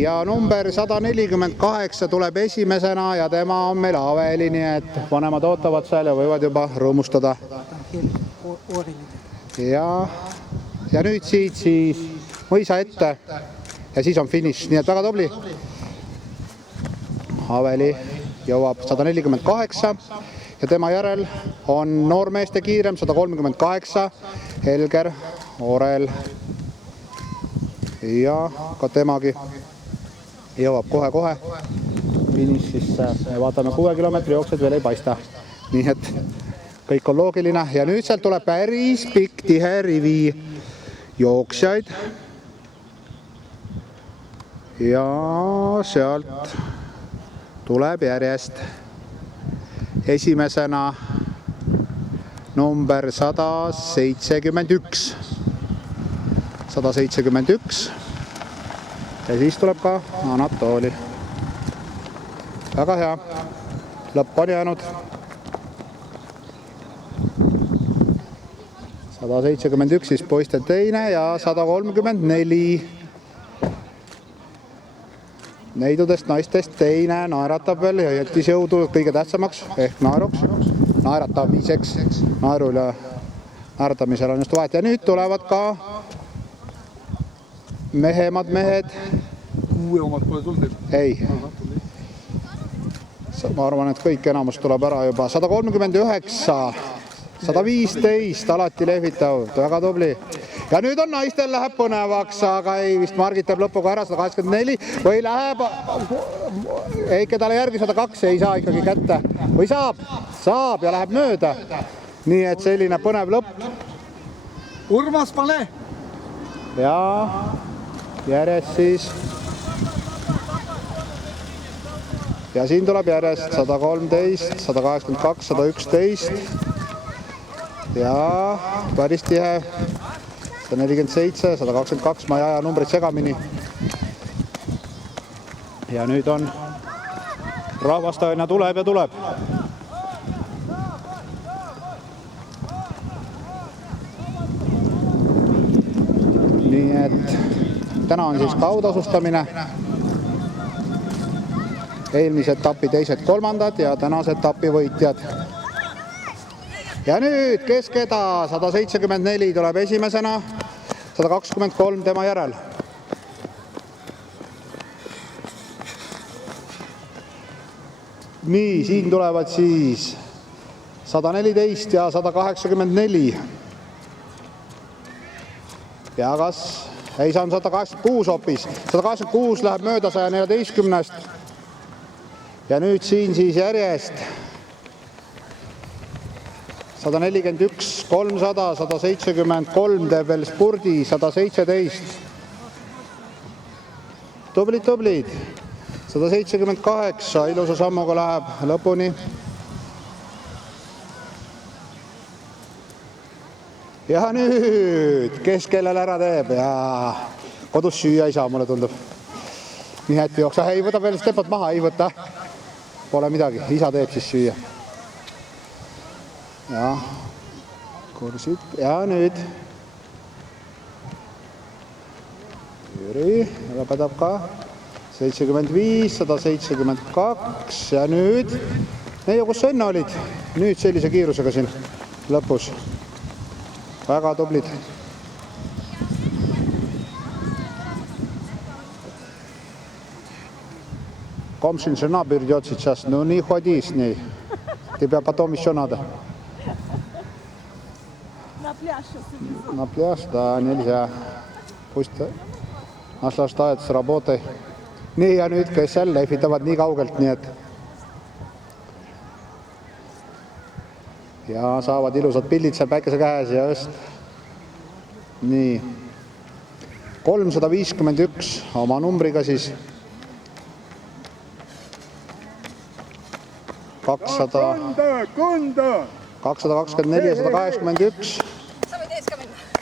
nii, ja number 148 tuleb esimesena ja tema on meil Aveli, nii et vanemad ootavad seal ja võivad juba rõõmustada. Ja nüüd siit siis mõisa ette ja siis on finiš, nii et väga tubli. Aveli jõuab 148 ja tema järel on noormeeste kiirem 138, Helger Orel. Ja ka temagi jõuab kohe-kohe finišisse. Vaatame 6 kilomeetri jooksed veel ei paista. Nii et kõik on loogiline. Ja nüüd sealt tuleb päris pikk tihe rivi jooksjaid. Ja sealt tuleb järjest esimesena number 171. 171 ja siis tuleb ka Anatoli. Väga hea. Lõpp on jäänud. 171 siis poiste teine ja 134. Neidudest naistest teine naeratab veel ja jättis jõudu kõige tähtsamaks ehk naeruks. Naeratamiseks. Naerul ja naeratamisel on just vahet. Ja nüüd tulevad ka mehemad mehed. Uue omad pole tulnud? Ei. Ma arvan, et kõik enamus tuleb ära juba. 139, 115, alati lehvitav. Väga tubli. Ja nüüd on naistel läheb põnevaks, aga ei, vist Margit teeb lõpuga ära 184 või läheb Eike talle järgi 102, ei saa ikkagi kätte. Või saab? Saab ja läheb mööda. Nii et selline põnev lõpp. Urmas, pane! Ja järjest siis. Ja siin tuleb järjest 113, 182, 111. Ja päris tihe. 147, 122, ma ei aja numbreid segamini. Ja nüüd on rahvast aina tuleb ja tuleb. Nii et täna on siis kautasustamine. Eelmise etapi teised kolmandad ja tänase etapi võitjad. Ja nüüd keskeda 174 tuleb esimesena, 123 tema järel. Nii, siin tulevad siis 114 ja 184. Ja kas ei saanud 186 hoopis. 186 läheb mööda 114. Ja nüüd siin siis järjest 141, 300, 173 teeb veel spurdi, 117. Tublid. 178, ilusa sammuga läheb lõpuni. Ja nüüd, kes kellel ära teeb ja kodus süüa ei saa, mulle tundub. Nii hätti jooksa, ei võta veel stepot maha, ei võta. Pole midagi, isa teeb siis süüa. Ja kursid ja nüüd Jüri lõpetab ka 75, 172 ja nüüd Neiu, kus sa enne olid? Nüüd sellise kiirusega siin lõpus. Väga tublid. Komšin žena придет сейчас, ну не ходи с ней. Тебя потом еще надо. На пляж. На пляж, да, нельзя. Пусть наслаждается работой. Nii ja nüüd, kes seal lehvitavad nii kaugelt, nii et ja saavad ilusad pildid seal päikese käes ja just. Nii. 351 oma numbriga siis. 224 ja 181.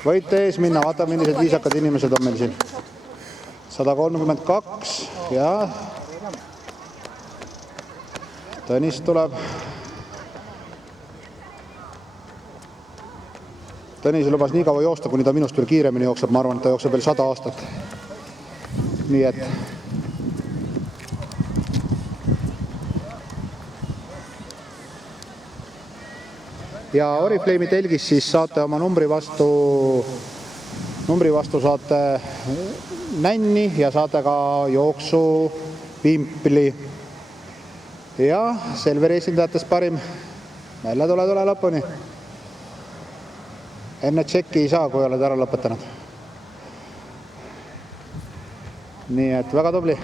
Võite ees minna, vaata millised viisakad inimesed on meil siin. 132 ja Tõnis tuleb. Tõnis lubas nii kaua joosta, kuni ta minust veel kiiremini jookseb. Ma arvan, et ta jookseb veel 100 aastat. Nii et ja Oriflame'i telgis siis saate oma numbri vastu saate nänni ja saate ka jooksuvimpli. Ja Selveri esindajatest parim. Jälle tule lõpuni. Enne tšekki ei saa, kui oled ära lõpetanud. Nii et väga tubli.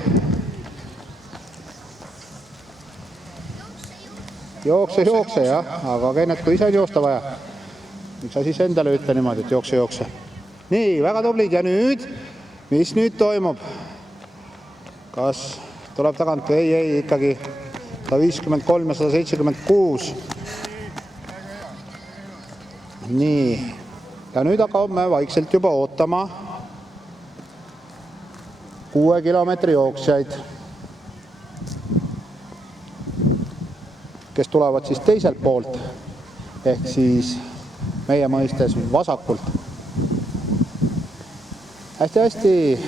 Jookse, jah, aga käinud, kui ise on joosta vaja. Miks sa siis endale ütle niimoodi, et jookse. Nii, väga tublid ja nüüd, mis nüüd toimub? Kas tuleb tagant või ei, ikkagi 153 ja 176. Nii, ja nüüd hakkame vaikselt juba ootama 6 kilomeetri jooksjaid, kes tulevad siis teiselt poolt, ehk siis meie mõistes vasakult. Hästi,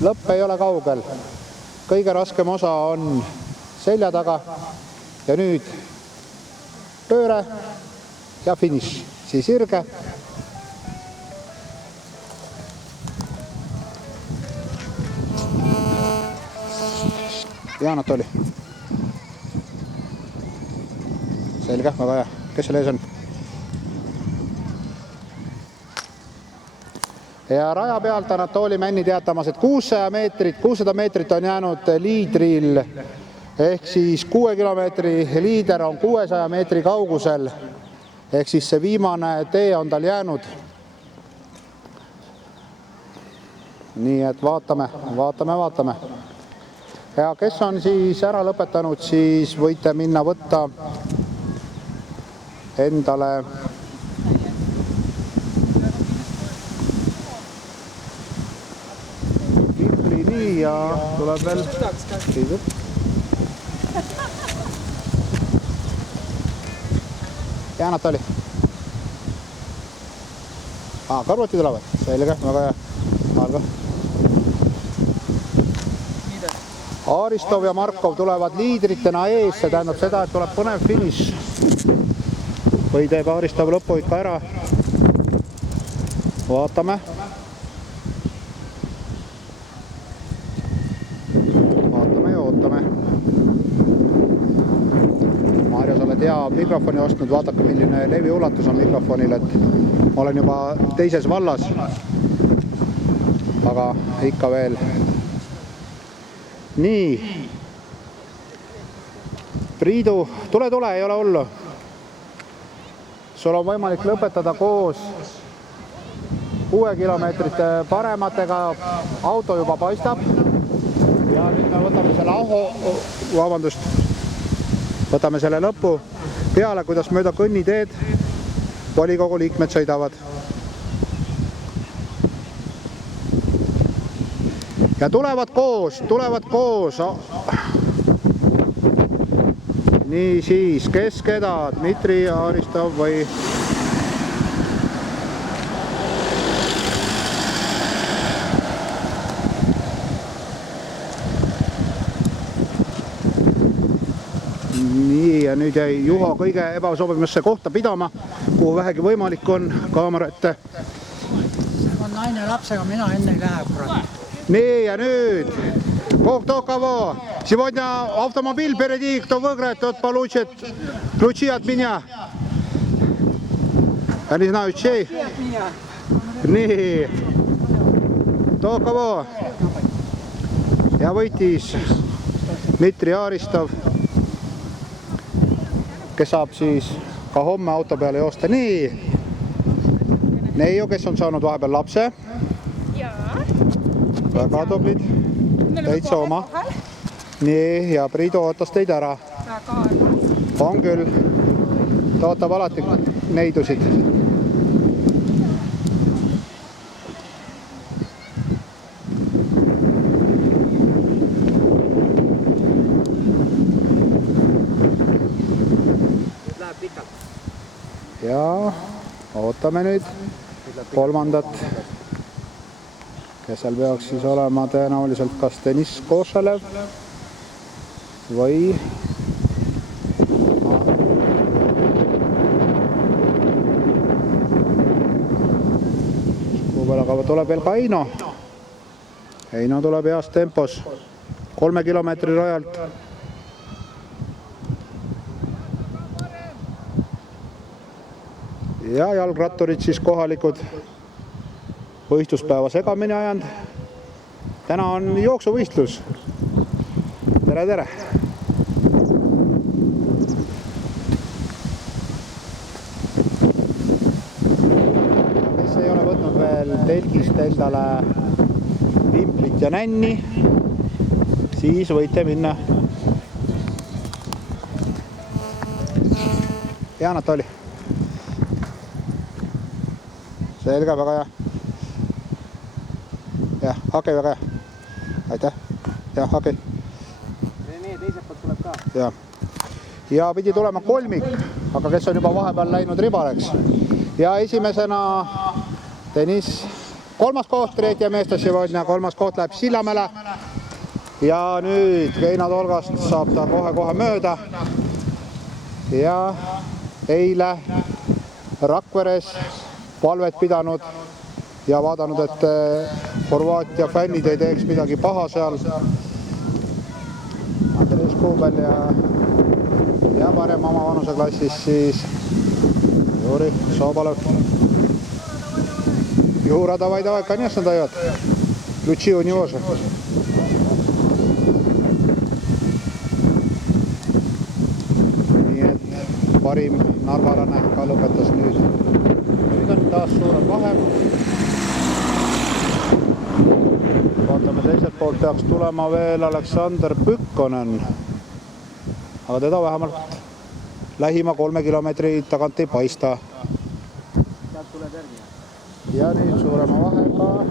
lõpp ei ole kaugel. Kõige raskem osa on selja taga ja nüüd pööre ja finiš, siis irge. Ja Anatoli. Selge, väga hea. Kes seal ees on? Ja raja pealt Anatoli Männi teatamas, et 600 meetrit on jäänud liidril, ehk siis 6 kilomeetri liider on 600 meetri kaugusel, ehk siis see viimane tee on tal jäänud. Nii et vaatame. Ja kes on siis ära lõpetanud, siis võite minna võtta endale ja tuleb veel ja Anatoli. Karvati tulevad, selge, väga hea. Alga. Aristov ja Markov tulevad liidritena ees, see tähendab seda, et tuleb põnev finiš. Või teeb Aristov lõppu ikka ära. Vaatame. Marjo, sa oled hea mikrofoni ostnud, vaadake, milline levi ulatus on mikrofonil, et ma olen juba teises vallas, aga ikka veel. Nii. Priidu, tule, ei ole hullu. Sul on võimalik lõpetada koos 6 kilomeetrite parematega, auto juba paistab. Ja nüüd me võtame selle lõpu peale, kuidas mööda kõnniteed volikogu liikmed sõidavad. Ja tulevad koos. Nii siis, kes keda? Dmitri, Aristov või... Nii, ja nüüd jäi Juho kõige ebasobivasse kohta pidama, kuhu vähegi võimalik on kaamera ette. On naine lapsega, mina enne ei lähe, kurat. Nii, ja nüüd. Кто кого? Сегодня автомобиль впереди, кто выиграет, тот получит ключи от меня. Я не знаю, чей. Nii. Кто кого? Ja võitis Dmitri Aristov, kes saab siis ka homme auto peale joosta. Nii. Neiu, kes on saanud vahepeal lapse. Väga tublid. Täitsa oma. Nii, ja Priidu ootas teid ära. On küll. Ta ootab alati neidusid. Ja ootame nüüd kolmandat, kes seal peaks siis olema tõenäoliselt kas Deniss Košelev või tuleb veel ka Heino. Heino tuleb heas tempos 3 kilomeetri rajalt. Ja jalgratturid siis kohalikud võistluspäeva segamini ajanud. Täna on jooksuvõistlus. Tere, tere! Kes ei ole võtnud veel telgist endale vimplit ja nänni, siis võite minna. Hea Anatoli. Selge, väga hea. Jah, okei, väga hea. Aitäh. Jah, okei. Rene, teiselt poolt tuleb ka. Ja pidi tulema kolmik, aga kes on juba vahepeal läinud ribaleks. Ja esimesena Deniss, 3. koht, Reet ja meestas Sivodnia, 3. koht läheb Sillamäele. Ja nüüd Keina Tolgast saab ta kohe mööda. Ja eile Rakveres palvet pidanud ja vaadanud, et Horvaatia fännid ei teeks midagi paha seal. Andres Kuubel ja parem oma vanuseklassis siis Juri Sobalev. Juura, давай, конечно, дает. Ключи у него же. Nii et parim narvalane ka lõpetas nüüd. Nüüd on taas suurem vahe. Vaatame, teiselt poolt peaks tulema veel Aleksander Pükkonen. Aga teda vähemalt lähima 3 kilomeetri tagant ei paista. Sealt tuleb järgi. Ja nüüd suurema vahega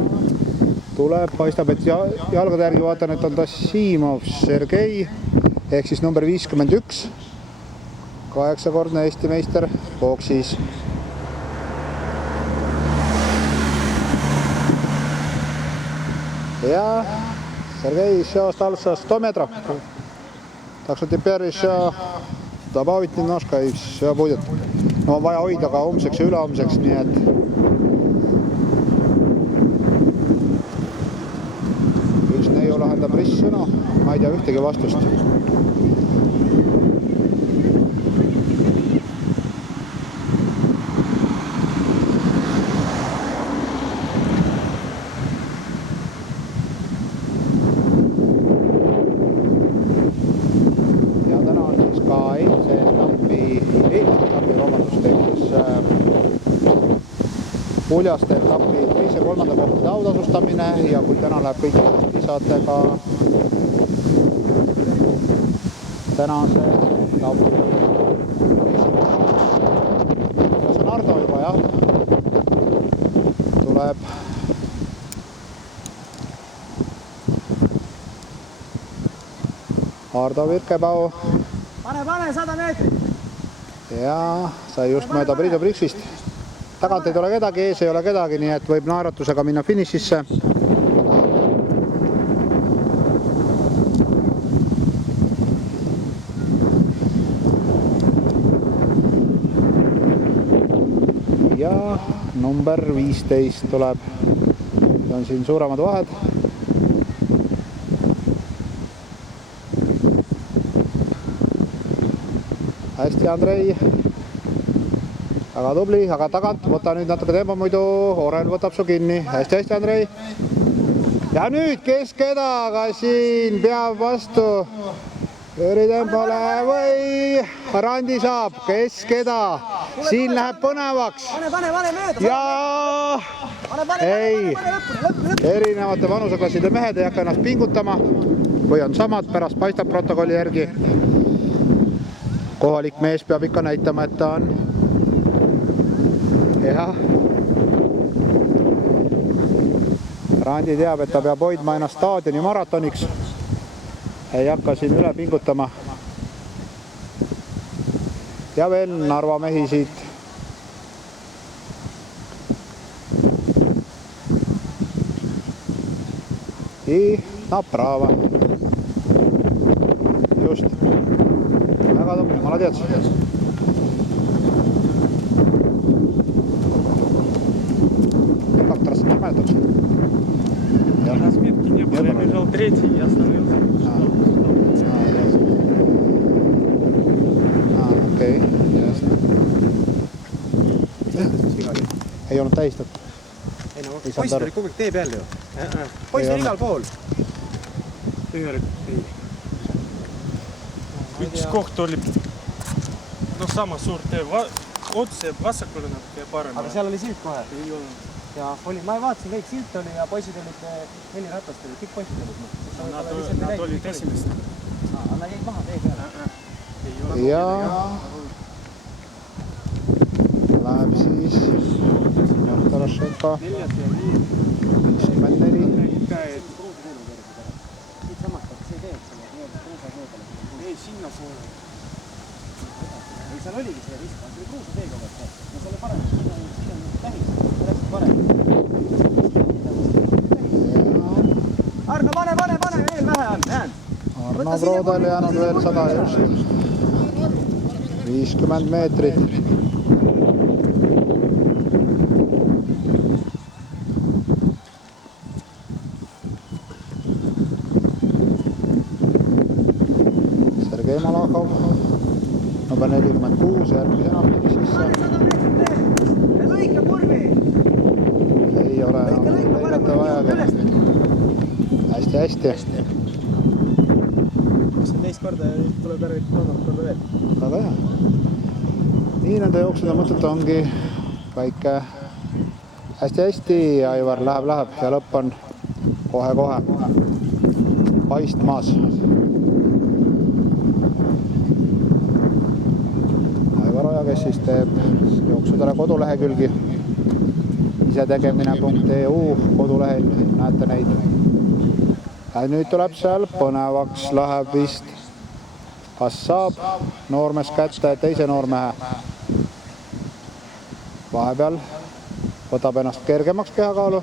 tuleb, paistab, et jalgade järgi vaatan, et on Tassimov Sergei ehk siis number 51. 8-kordne Eesti meister boksis. Ja Sergei еще остался 100 метров. Так что теперь еще добавить немножко и все будет. No on vaja hoida ka homseks ja ülehomseks, nii et üks neiu lahendab ristsõnu, ma ei tea ühtegi vastust. Puljaste etapi 2. ja 3. kohtade autasustamine ja kui täna läheb kõik hästi, saate ka tänase etapi. Ja see on Ardo juba, jah. Tuleb Ardo Virkepau. Pane 100 meetrit. Ja sai just mööda Priidu Priksist. Tagant ei tule kedagi, ees ei ole kedagi, nii et võib naeratusega minna finišisse. Ja number 15 tuleb. On siin suuremad vahed. Hästi, Andrei. Väga tubli, aga tagant võta nüüd natuke tempo, muidu Orel võtab su kinni. Hästi, Andrei. Ja nüüd kes kedaga siin peab vastu Jüri tempole või Randi saab, kes keda. Siin läheb põnevaks. Pane mööda. Ja ei, erinevate vanuseklasside mehed ei hakka ennast pingutama või on samad, pärast paistab protokolli järgi. Kohalik mees peab ikka näitama, et ta on jah. Randi teab, et ta peab hoidma ennast staadioni maratoniks. Ei hakka siin üle pingutama. Ja veel Narva mehi siit. Naprava. Just. Väga tubli, молодец. Как-то раз нормально. mõnedaks. Разметки не было, я бежал третий, я остановился. Okei, ei olnud tähistatud. ei no, Ei saanud poisid aru. olid kogu aeg tee peal ju. Poisid olid igal pool. Üks koht oli no sama suur tee, otse vasakule natuke parem. Aga seal oli silt kohe. Ei olnud. Ja oli, ma vaatasin kõik, silt oli ja poisid olid, 4 ratast olid, kõik poisid olid. Nad olid esimest. Aga nad jäid maha tee peale. Ja läheb siis Tarašenko 54. Siit samast, et see teeb selle nii-öelda kruusa mööda. Ei, sinna poole. Ei, seal oligi see risk, see oli kruusa tee kogu aeg. Ja see oli parem, siin on tähis, see läks parem. Arno, pane, veel vähe on, näen. Arno Proodal jäänud veel 100 just. 50 meetrit. Sergei Malahov, number 46, järgmisena sisse. Ja lõika kurvi. Ei ole enam lõigata vajagi. Hästi. See on teist korda ja tuleb järgi kolmandat korda veel. Väga hea. Nii nende jooksude mõtet ongi väike hästi, Aivar läheb ja lõpp on kohe paistmaas. Aivar Oja, kes siis teeb jooksudele kodulehekülgi isetegemine.eu kodulehel, näete neid. Ja nüüd tuleb seal põnevaks, läheb vist, kas saab noormees kätte teise noormehe. Vahepeal võtab ennast kergemaks kehakaalu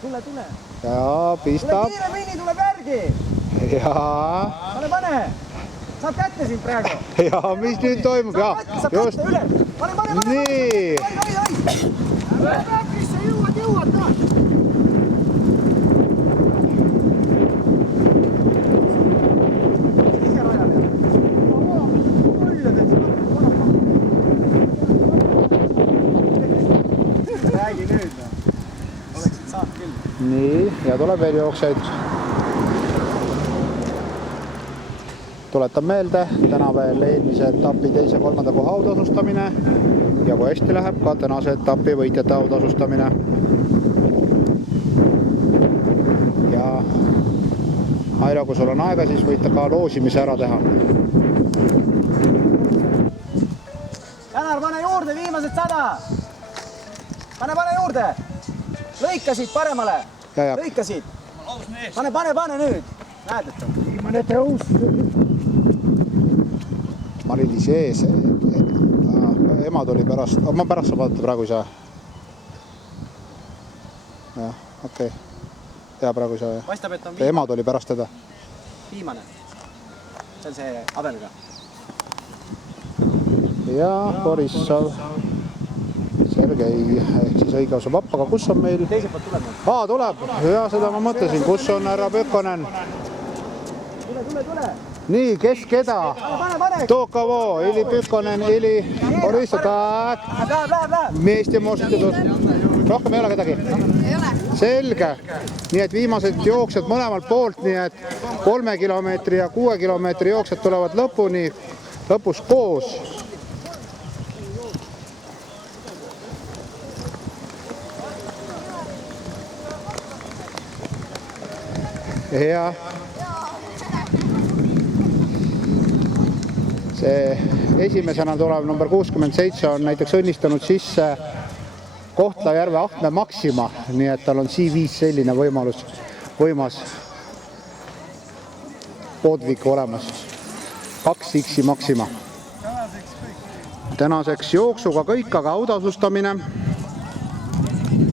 Tule. ja pistab. Kiire Miini tuleb järgi. Ja, Pane. Saab kätte sind praegu. ja mis nüüd toimub? Ja, Saab just. kätte üle. Pane. Nii. Mis sa jõuad ka? Ise rajale. Räägi nüüd. Oleksid saanud küll. Nii, ja tuleb veel jooksjaid. Tuletan meelde, täna veel eelmise etapi teise ja kolmanda koha autasustamine ja kui hästi läheb, ka tänase etapi võitjate autasustamine. Ja Aira, kui sul on aega, siis võite ka loosimise ära teha. Janar, pane juurde viimased 100. Pane juurde. Lõika siit paremale. Ja. Lõika siit. Pane nüüd. Näed, et on. Viimane tõus. Mari-Liis ees. Ema tuli pärast. Ma pärast saab vaadata, praegu ei saa. Jah, okei. Ja praegu ei saa. Paistab, et on Ema tuli pärast teda. viimane. See on see Abelga. Ja Borissov. Sergei ehk siis õigeusu papp, aga kus on meil? Teiselt poolt tuleb. Tuleb. Ja seda ma mõtlesin, kus on härra Pökkonen? Tule. Nii, kes keda? Pane. Tokavo, Ili Pökkonen, Ili Borissov, tak. Läheb. Meest ja moositud. Rohkem ei ole kedagi? Ei ole. Selge. Nii et viimased jooksjad mõlemalt poolt, nii et 3 kilomeetri ja 6 kilomeetri jooksjad tulevad lõpus koos. Ja see esimesena tulev number 67 on näiteks õnnistanud sisse Kohtla-Järve Ahtme Maxima, nii et tal on C5 selline võimas podvik olemas. 2X Maxima. Tänaseks jooksuga kõik, aga autasustamine